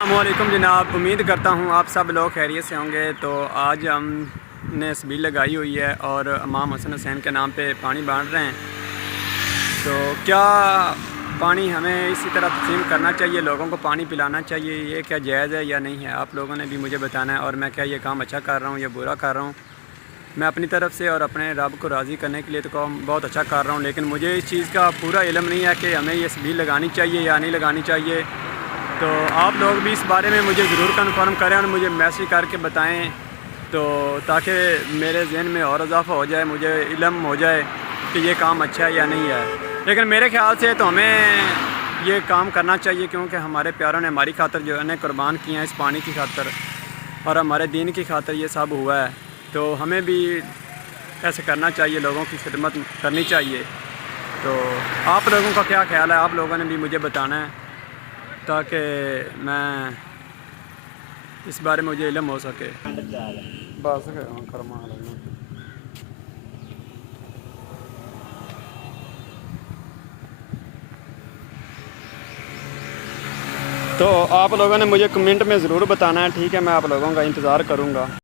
السلام علیکم جناب، امید کرتا ہوں آپ سب لوگ خیریت سے ہوں گے۔ تو آج ہم نے سبیل لگائی ہوئی ہے اور امام حسن حسین کے نام پہ پانی بانٹ رہے ہیں۔ تو کیا پانی ہمیں اسی طرح تقسیم کرنا چاہیے، لوگوں کو پانی پلانا چاہیے، یہ کیا جائز ہے یا نہیں ہے؟ آپ لوگوں نے بھی مجھے بتانا ہے، اور میں کیا یہ کام اچھا کر رہا ہوں یا برا کر رہا ہوں۔ میں اپنی طرف سے اور اپنے رب کو راضی کرنے کے لیے تو کام بہت اچھا کر رہا ہوں، لیکن مجھے اس چیز کا پورا علم نہیں ہے کہ ہمیں یہ سبیل لگانی چاہیے یا نہیں لگانی چاہیے۔ تو آپ لوگ بھی اس بارے میں مجھے ضرور کنفرم کریں اور مجھے میسیج کر کے بتائیں، تو تاکہ میرے ذہن میں اور اضافہ ہو جائے، مجھے علم ہو جائے کہ یہ کام اچھا ہے یا نہیں ہے۔ لیکن میرے خیال سے تو ہمیں یہ کام کرنا چاہیے، کیونکہ ہمارے پیاروں نے ہماری خاطر جو ہے قربان کیے ہیں اس پانی کی خاطر، اور ہمارے دین کی خاطر یہ سب ہوا ہے۔ تو ہمیں بھی ایسے کرنا چاہیے، لوگوں کی خدمت کرنی چاہیے۔ تو آپ لوگوں کا کیا خیال ہے؟ آپ لوگوں نے بھی مجھے بتانا ہے تاکہ میں اس بارے میں مجھے علم ہو سکے۔ بس تو آپ لوگوں نے مجھے کمنٹ میں ضرور بتانا ہے، ٹھیک ہے؟ میں آپ لوگوں کا انتظار کروں گا۔